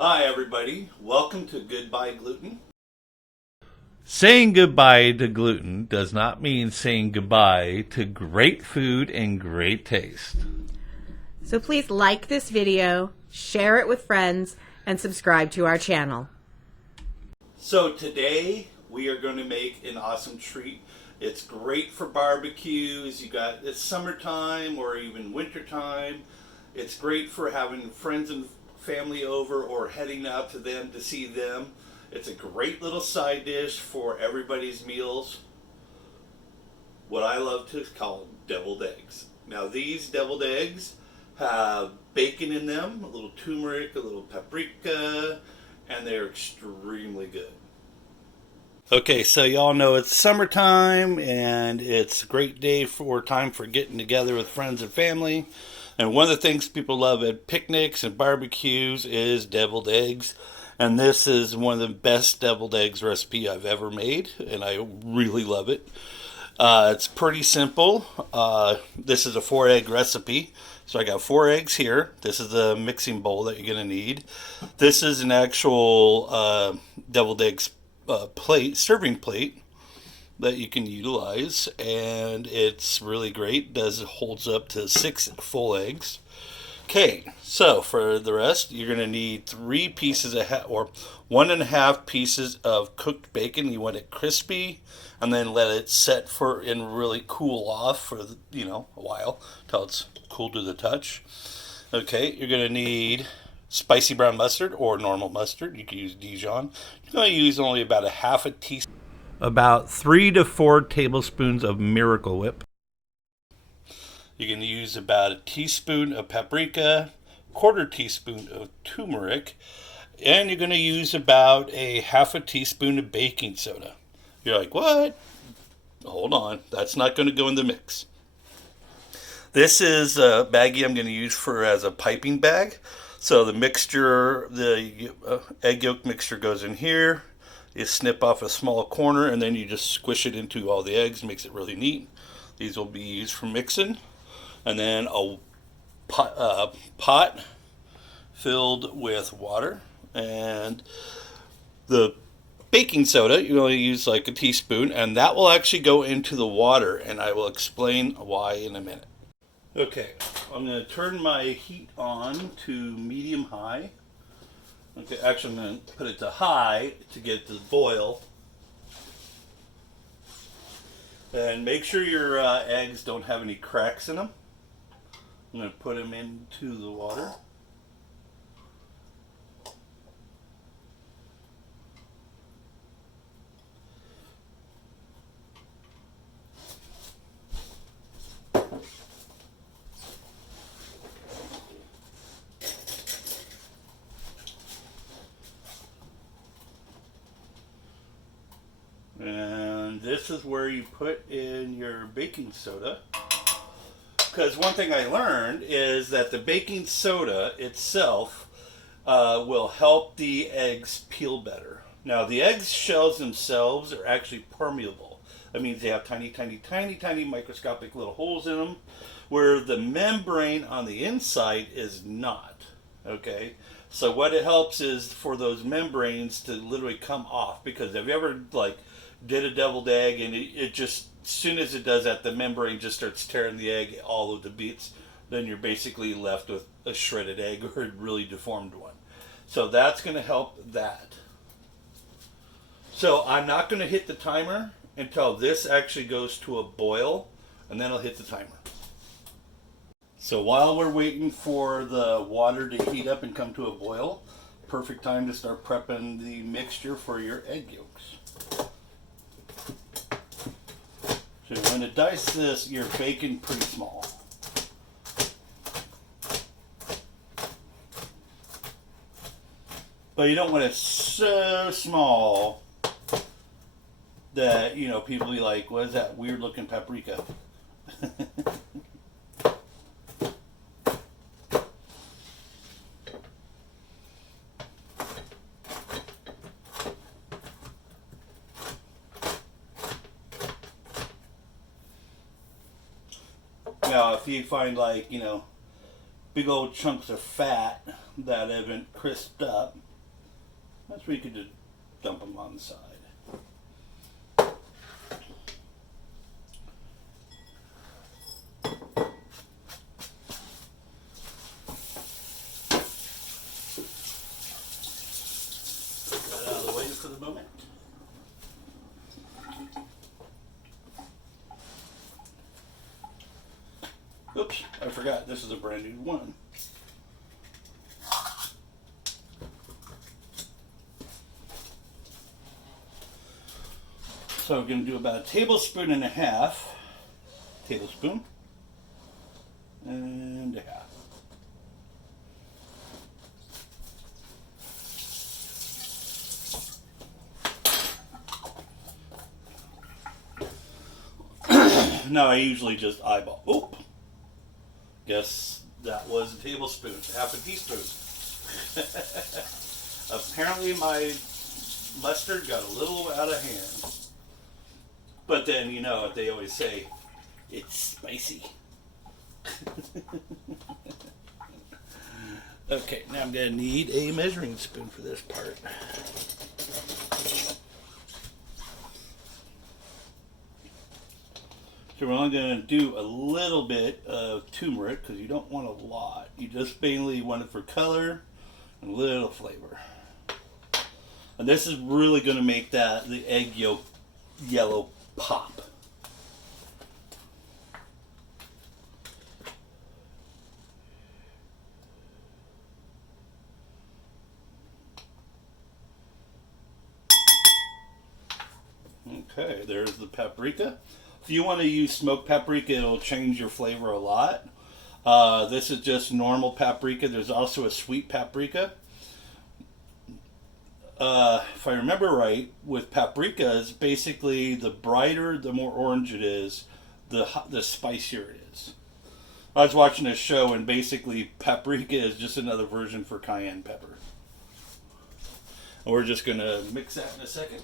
Hi everybody, welcome to Goodbye Gluten. Saying goodbye to gluten does not mean saying goodbye to great food and great taste. So please like this video, share it with friends, and subscribe to our channel. So today we are going to make an awesome treat. It's great for barbecues. It's summertime or even wintertime. It's great for having friends and family over or heading out to them to see them. It's a great little side dish for everybody's meals. What I love to call deviled eggs. Now these deviled eggs have bacon in them, a little turmeric, a little paprika, and they're extremely good. Okay, so y'all know it's summertime and it's a great day for time for getting together with friends and family. And one of the things people love at picnics and barbecues is deviled eggs. And this is one of the best deviled eggs recipe I've ever made, and I really love it. It's pretty simple. This is a 4-egg recipe. So I got 4 eggs here. This is the mixing bowl that you're going to need. This is an actual deviled eggs serving plate that you can utilize, and it's really great. Holds up to 6 full eggs. Okay, so for the rest, you're going to need 3 pieces or 1.5 pieces of cooked bacon. You want it crispy, and then let it set and really cool off for a while till it's cool to the touch. Okay, you're going to need spicy brown mustard or normal mustard. You can use Dijon. You're going to use only about a half a teaspoon. About 3 to 4 tablespoons of Miracle Whip. You can use about a teaspoon of paprika, 1/4 teaspoon of turmeric, and you're going to use about a half a teaspoon of baking soda. You're like, what? Hold on, that's not going to go in the mix. This is a baggie I'm going to use as a piping bag. So the mixture, the egg yolk mixture goes in here. You snip off a small corner and then you just squish it into all the eggs, makes it really neat. These will be used for mixing. And then a pot filled with water, and the baking soda, you only use like a teaspoon, and that will actually go into the water, and I will explain why in a minute. Okay, I'm going to turn my heat on to medium high. Okay, actually I'm going to put it to high to get it to boil. And make sure your eggs don't have any cracks in them. I'm going to put them into the water. And this is where you put in your baking soda. Because one thing I learned is that the baking soda itself will help the eggs peel better. Now the egg shells themselves are actually permeable. That means they have tiny, tiny, tiny, tiny microscopic little holes in them, where the membrane on the inside is not. Okay? So what it helps is for those membranes to literally come off. Because have you ever did a deviled egg and it just, as soon as it does that, the membrane just starts tearing the egg all of the bits, then you're basically left with a shredded egg or a really deformed one. So that's going to help that. So I'm not going to hit the timer until this actually goes to a boil, and then I'll hit the timer. So while we're waiting for the water to heat up and come to a boil, perfect time to start prepping the mixture for your egg yolks. So you're going to dice your bacon pretty small. But you don't want it so small that, people be like, what is that weird looking paprika? Now, if you find big old chunks of fat that haven't crisped up, That's where you could just dump them on the side. Put that out of the way for the moment. Oops, I forgot this is a brand new one. So I'm going to do about a tablespoon and a half. Tablespoon and a half. Now I usually just eyeball. Oop. Guess that was a tablespoon, half a teaspoon. Apparently my mustard got a little out of hand. But then, you know what they always say, it's spicy. Okay, now I'm going to need a measuring spoon for this part. So we're only going to do a little bit of turmeric because you don't want a lot. You just mainly want it for color and a little flavor. And this is really going to make the egg yolk yellow pop. Okay, there's the paprika. If you want to use smoked paprika, it'll change your flavor a lot. This is just normal paprika. There's also a sweet paprika. If I remember right, with paprikas, basically the brighter, the more orange it is, the spicier it is. I was watching a show and basically paprika is just another version for cayenne pepper. And we're just going to mix that in a second.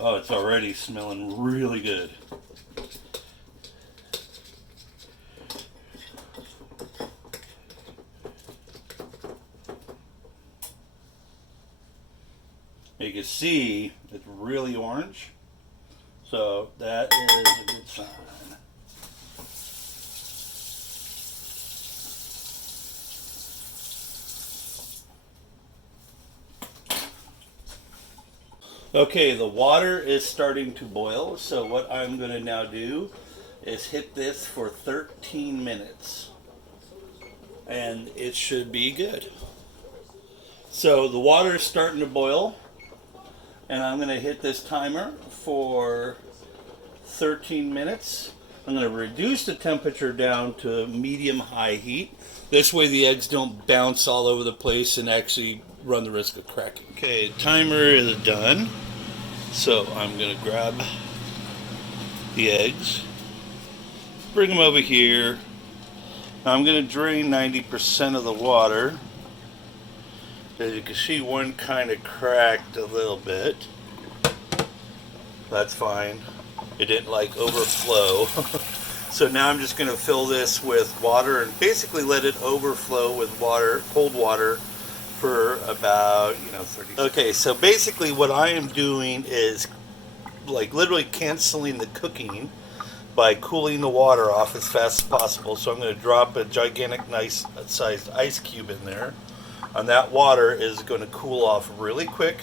Oh, it's already smelling really good. You can see it's really orange, so that is a good sign. Okay, the water is starting to boil, so what I'm going to now do is hit this for 13 minutes, and it should be good. So the water is starting to boil, and I'm going to hit this timer for 13 minutes. I'm going to reduce the temperature down to medium-high heat. This way the eggs don't bounce all over the place and actually run the risk of cracking. Okay, timer is done. So I'm going to grab the eggs, bring them over here. Now I'm going to drain 90% of the water. As you can see, one kind of cracked a little bit. That's fine. It didn't like overflow. So now I'm just going to fill this with water and basically let it overflow with water, cold water, for about 30 seconds. Okay, so basically what I am doing is like literally canceling the cooking by cooling the water off as fast as possible. So I'm going to drop a gigantic nice sized ice cube in there, and that water is going to cool off really quick,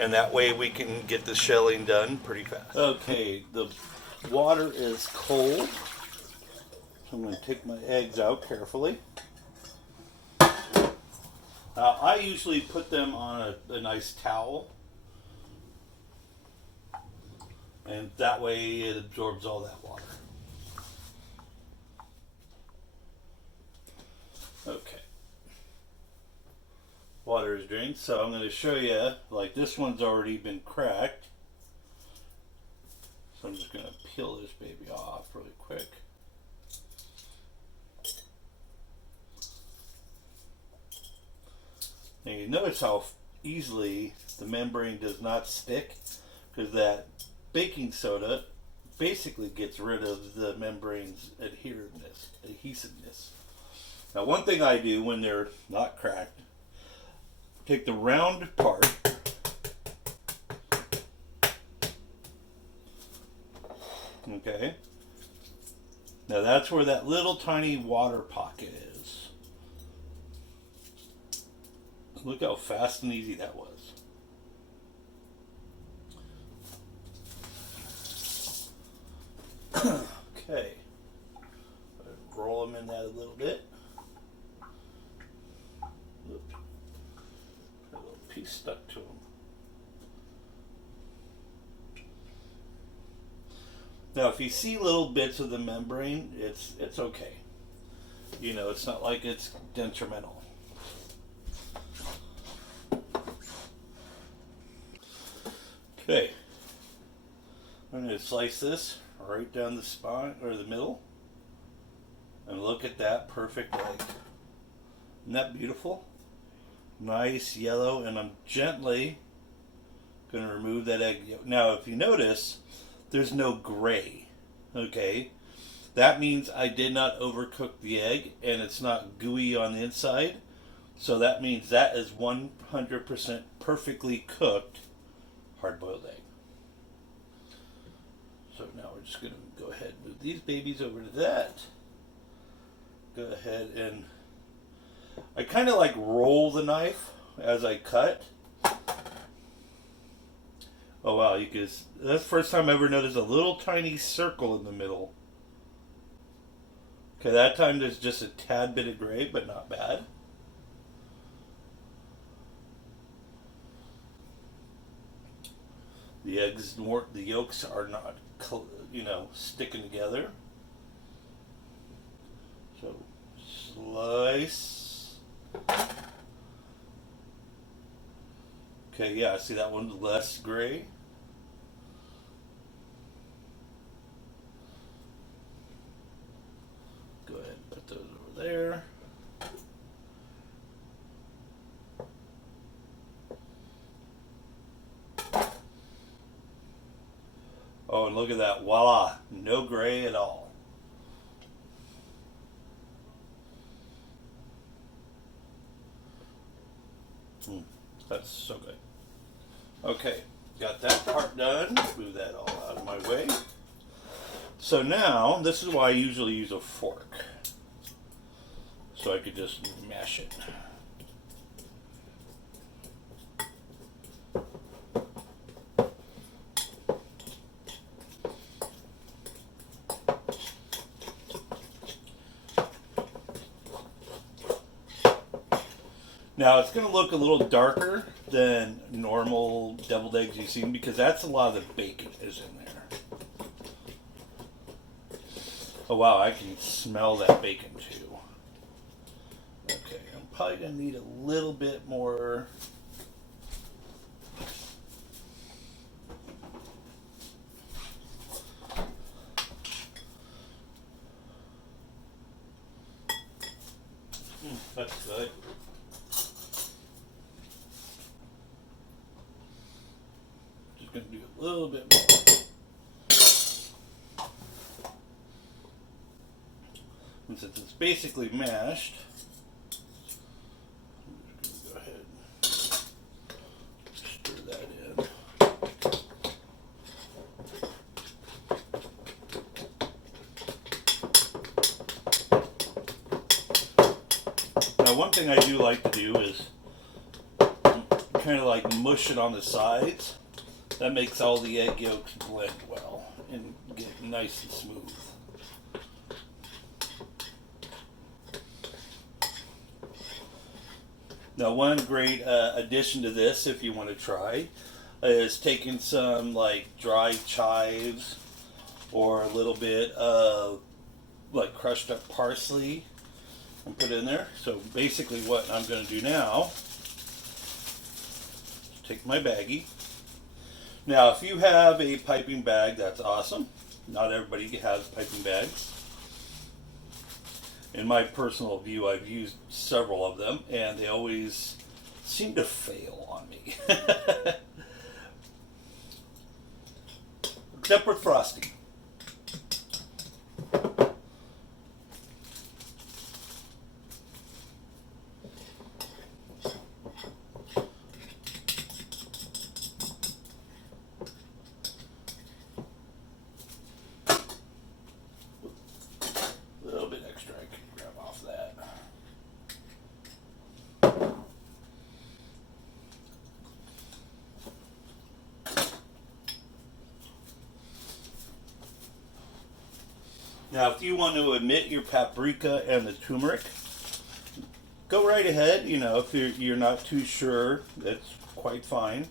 and that way we can get the shelling done pretty fast. Okay, the water is cold, so I'm going to take my eggs out carefully. I usually put them on a nice towel, and that way it absorbs all that water. Okay. Water is drained, so I'm going to show you, like this one's already been cracked. So I'm just going to peel this baby off really quick. And you notice how easily the membrane does not stick, because that baking soda basically gets rid of the membrane's adhesiveness. Now, one thing I do when they're not cracked, take the round part, okay? Now that's where that little tiny water pocket is. Look how fast and easy that was. Okay. Roll them in that a little bit. Oops. A little piece stuck to them. Now, if you see little bits of the membrane, it's okay. You know, it's not like it's detrimental. Okay. I'm going to slice this right down the spine or the middle. And look at that perfect egg. Isn't that beautiful? Nice yellow, and I'm gently going to remove that egg yolk. Now, if you notice, there's no gray, okay? That means I did not overcook the egg, and it's not gooey on the inside. So that means that is 100% perfectly cooked hard-boiled egg. So now we're just going to go ahead and move these babies over to that. Go ahead and I kind of like roll the knife as I cut. Oh wow, you can, that's the first time I ever noticed a little tiny circle in the middle. Okay, that time there's just a tad bit of gray, but not bad. The eggs, the yolks are not, you know, sticking together. So slice. Okay, yeah, see that one's less gray. Go ahead and put those over there. Oh, and look at that. Voila. No gray at all. That's so good. Okay, got that part done. Move that all out of my way. So now, this is why I usually use a fork. So I could just mash it. Now it's going to look a little darker than normal deviled eggs you've seen because that's a lot of the bacon is in there. Oh wow, I can smell that bacon too. Okay, I'm probably going to need a little bit more. That's good. Going to do a little bit more. And since it's basically mashed, I'm just going to go ahead and stir that in. Now, one thing I do like to do is kind of like mush it on the sides. That makes all the egg yolks blend well and get nice and smooth. Now, one great addition to this, if you want to try, is taking some like dry chives or a little bit of like crushed up parsley and put it in there. So basically what I'm going to do now is take my baggie. Now, if you have a piping bag, that's awesome. Not everybody has piping bags. In my personal view, I've used several of them, and they always seem to fail on me. Except with frosting. Now, if you want to omit your paprika and the turmeric, go right ahead. You know, if you're not too sure, that's quite fine.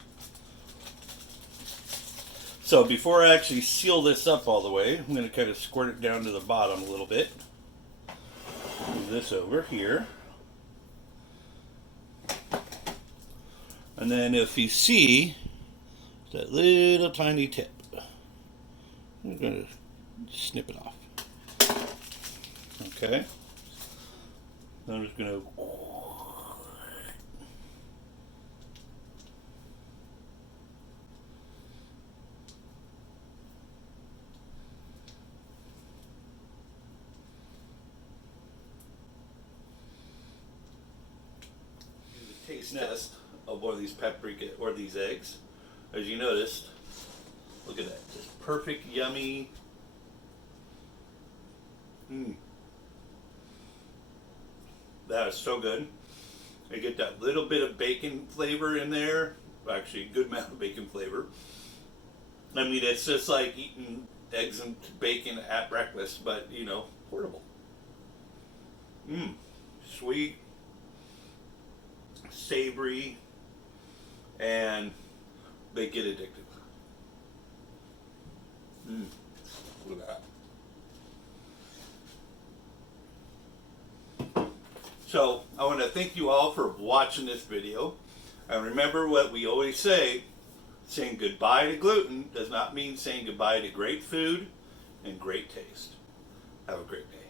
So before I actually seal this up all the way, I'm going to kind of squirt it down to the bottom a little bit. Move this over here. And then if you see that little tiny tip, I'm going to snip it off. Okay. I'm just going to taste test of one of these paprika or these eggs. As you noticed, look at that, just perfect, yummy. That is so good. I get that little bit of bacon flavor in there. Actually, a good amount of bacon flavor. I mean, it's just like eating eggs and bacon at breakfast, but you know, portable. Sweet, savory, and they get addictive. Look at that. So I want to thank you all for watching this video. And remember what we always say, saying goodbye to gluten does not mean saying goodbye to great food and great taste. Have a great day.